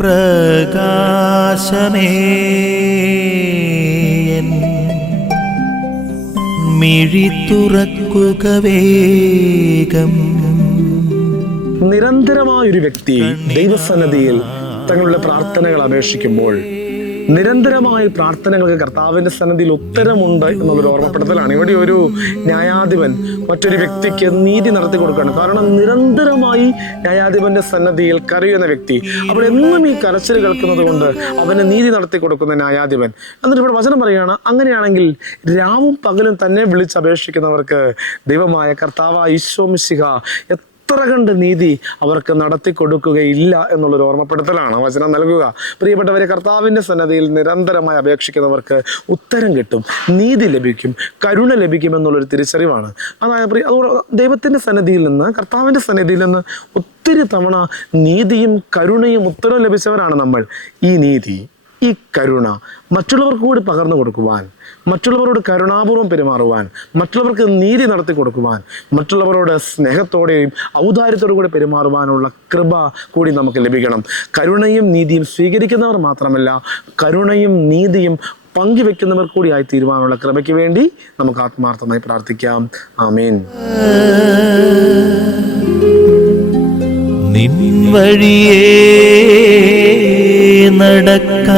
പ്രകാശമേ മിഴി തുറക്കുക വേഗം. നിരന്തരമായൊരു വ്യക്തി ദൈവസന്നിധിയിൽ തങ്ങളുടെ പ്രാർത്ഥനകൾ അപേക്ഷിക്കുമ്പോൾ നിരന്തരമായ പ്രാർത്ഥനകൾക്ക് കർത്താവിന്റെ സന്നിധിയിൽ ഉത്തരമുണ്ട് എന്നുള്ളൊരു ഓർമ്മപ്പെടുത്തലാണ്. ഇവിടെ ഒരു ന്യായാധിപൻ മറ്റൊരു വ്യക്തിക്ക് നീതി നടത്തി കൊടുക്കുകയാണ്. കാരണം നിരന്തരമായി ന്യായാധിപന്റെ സന്നിധിയിൽ കരയുന്ന വ്യക്തി, അപ്പോൾ എന്നും ഈ കരച്ചിൽ കേൾക്കുന്നത് കൊണ്ട് അവന് നീതി നടത്തി കൊടുക്കുന്ന ന്യായാധിപൻ. എന്നിട്ട് ഇവിടെ വചനം പറയുകയാണ്, അങ്ങനെയാണെങ്കിൽ രാവും പകലും തന്നെ വിളിച്ചപേക്ഷിക്കുന്നവർക്ക് ദൈവമായ കർത്താവായ ഈശോ മിശിഹ എത്ര കണ്ട് നീതി അവർക്ക് നടത്തി കൊടുക്കുകയില്ല എന്നുള്ളൊരു ഓർമ്മപ്പെടുത്തലാണ് വചനം നൽകുക. പ്രിയപ്പെട്ടവരെ, കർത്താവിൻ്റെ സന്നദ്ധിയിൽ നിരന്തരമായി അപേക്ഷിക്കുന്നവർക്ക് ഉത്തരം കിട്ടും, നീതി ലഭിക്കും, കരുണ ലഭിക്കും എന്നുള്ളൊരു തിരിച്ചറിവാണ്. അതായത് അതുകൊണ്ട് ദൈവത്തിൻ്റെ സന്നിധിയിൽ നിന്ന്, കർത്താവിൻ്റെ സന്നിധിയിൽ നിന്ന് ഒത്തിരി തവണ നീതിയും കരുണയും ഉത്തരവും ലഭിച്ചവരാണ് നമ്മൾ. ഈ നീതി, ഈ കരുണ മറ്റുള്ളവർക്ക് കൂടി പകർന്നു കൊടുക്കുവാൻ, മറ്റുള്ളവരോട് കരുണാപൂർവ്വം പെരുമാറുവാൻ, മറ്റുള്ളവർക്ക് നീതി നടത്തി കൊടുക്കുവാൻ, മറ്റുള്ളവരോട് സ്നേഹത്തോടെയും ഔദാര്യത്തോടു കൂടി പെരുമാറുവാനുള്ള കൃപ കൂടി നമുക്ക് ലഭിക്കണം. കരുണയും നീതിയും സ്വീകരിക്കുന്നവർ മാത്രമല്ല, കരുണയും നീതിയും പങ്കുവെക്കുന്നവർ കൂടിയായി തീരുവാനുള്ള കൃപയ്ക്ക് വേണ്ടി നമുക്ക് ആത്മാർത്ഥമായി പ്രാർത്ഥിക്കാം. ആമേൻ. നിൻ വഴിയേ നടക്ക